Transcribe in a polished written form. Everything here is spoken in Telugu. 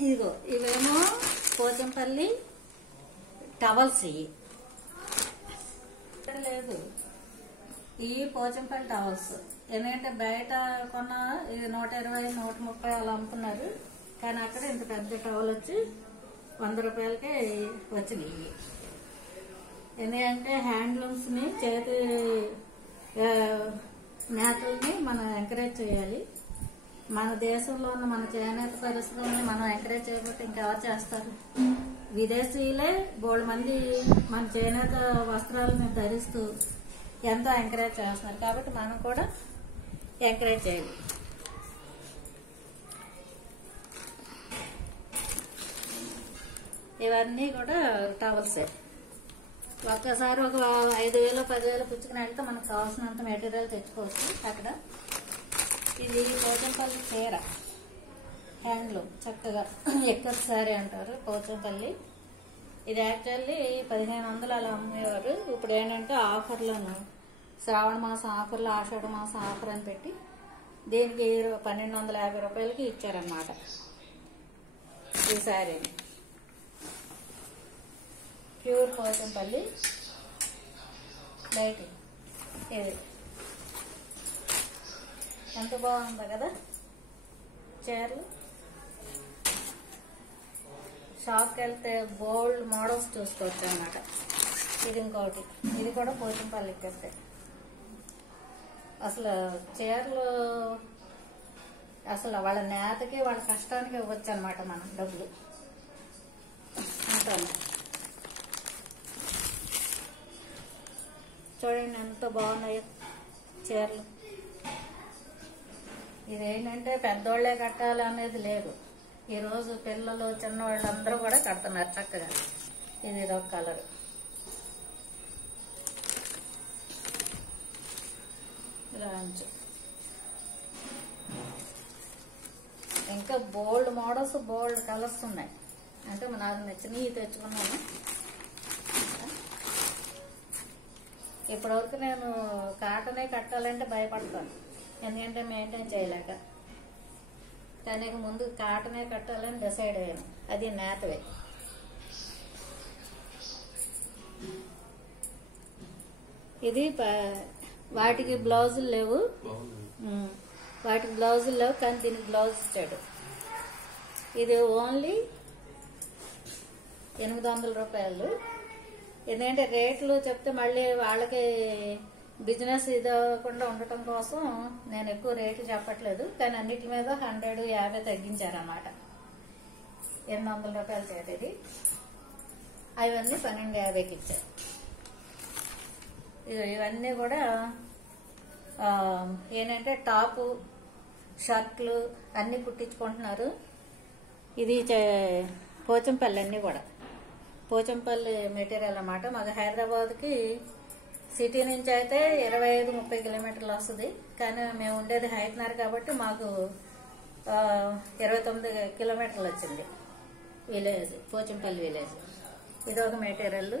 ఇదిగో ఇవేమో పోచంపల్లి టవల్స్. ఇవి లేదు, ఈ పోచంపల్లి టవల్స్ ఎందుకంటే బయట కొన్న ఇది 120, 130 అలా అమ్ముతున్నారు. కానీ అక్కడ ఇంత పెద్ద టవల్ వచ్చి 100 రూపాయలకే వచ్చినాయి. ఎందుకంటే హ్యాండ్లూమ్స్ ని, చేతి నేతల్ని మనం ఎంకరేజ్ చేయాలి. మన దేశంలో ఉన్న మన చేనేత పరిశ్రమని మనం ఎంకరేజ్ చేయకపోతే ఇంకెవరు చేస్తారు? విదేశీయులే బోల్డ్ మంది మన చేనేత వస్త్రాలను ధరిస్తూ ఎంతో ఎంకరేజ్ చేస్తున్నారు. కాబట్టి మనం కూడా ఎంకరేజ్ చేయాలి. ఇవన్నీ కూడా టవల్సే. ఒక్కసారి ఒక 5,000, 10,000 పుచ్చుకుని వెళ్తే మనకు కావాల్సినంత మెటీరియల్ తెచ్చుకోవచ్చు అక్కడ. ఇది పోచంపల్లి చీర, హ్యాండ్లూమ్, చక్కగా ఎక్కువ సారీ అంటారు పోచంపల్లి. ఇది యాక్చువల్లీ 1,500 అలా అమ్మేవారు. ఇప్పుడు ఏంటంటే ఆఫర్లను, శ్రావణ మాసం ఆఫర్లు, ఆషాఢ మాసం ఆఫర్ అని పెట్టి దీనికి 1,250 రూపాయలకి ఇచ్చారన్నమాట ఈ శారీని. Pure Pochampally light. ఇది ఎంత బాగుందో కదా చీరలు. షాప్కి వెళ్తే బోల్డ్ మోడల్స్ చూసుకోవచ్చు అన్నమాట. ఇది ఇంకోటి, ఇది కూడా పోచంపల్లి ఎక్కేస్తే. అసలు చీరలు అసలు వాళ్ళ నేతకి, వాళ్ళ కష్టానికి ఇవ్వచ్చు అనమాట మనం డబ్బులు. ఉంటాను చూడండి ఎంత బాగున్నాయో చీరలు. ఇదేంటంటే పెద్దోళ్లే కట్టాలి అనేది లేదు. ఈరోజు పిల్లలు, చిన్నవాళ్ళు అందరూ కూడా కడుతున్నారు చక్కగా. ఇది ఇదొక కలర్. లాంచ్. ఇంకా బోల్డ్ మోడల్స్, బోల్డ్ కలర్స్ ఉన్నాయి. అంటే నాకు నచ్చినవి తెచ్చుకున్నాను. ఇప్పటివరకు నేను కాటనే కట్టాలంటే భయపడతాను, ఎందుకంటే మెయింటైన్ చేయలేక. కానీ ముందు కాటనే కట్టాలని డిసైడ్ అయ్యాను. అది నేతవే. ఇది వాటికి బ్లౌజులు లేవు, కానీ దీనికి బ్లౌజ్ ఇచ్చాడు. ఇది ఓన్లీ 800 రూపాయలు. ఎందుకంటే రేట్లు చెప్తే మళ్ళీ వాళ్ళకి బిజినెస్ ఇదవకుండా ఉండటం కోసం నేను ఎక్కువ రేట్లు చెప్పట్లేదు. కానీ అన్నిటి మీద 150 తగ్గించారన్నమాట. 800 రూపాయల చేత ఇది. అవన్నీ 1250కి ఇచ్చారు. ఇవన్నీ కూడా ఏంటంటే టాపు, షర్ట్లు అన్ని కుట్టించుకుంటున్నారు. ఇది పోచంపల్లి, అన్నీ కూడా పోచంపల్లి మెటీరియల్ అన్నమాట. మాకు హైదరాబాద్కి సిటీ నుంచి అయితే 25-30 కిలోమీటర్లు వస్తుంది. కానీ మేము ఉండేది హైట్నర్ కాబట్టి మాకు 29 కిలోమీటర్లు వచ్చింది విలేజ్, పోచంపల్లి విలేజ్. ఇది ఒక మెటీరియల్.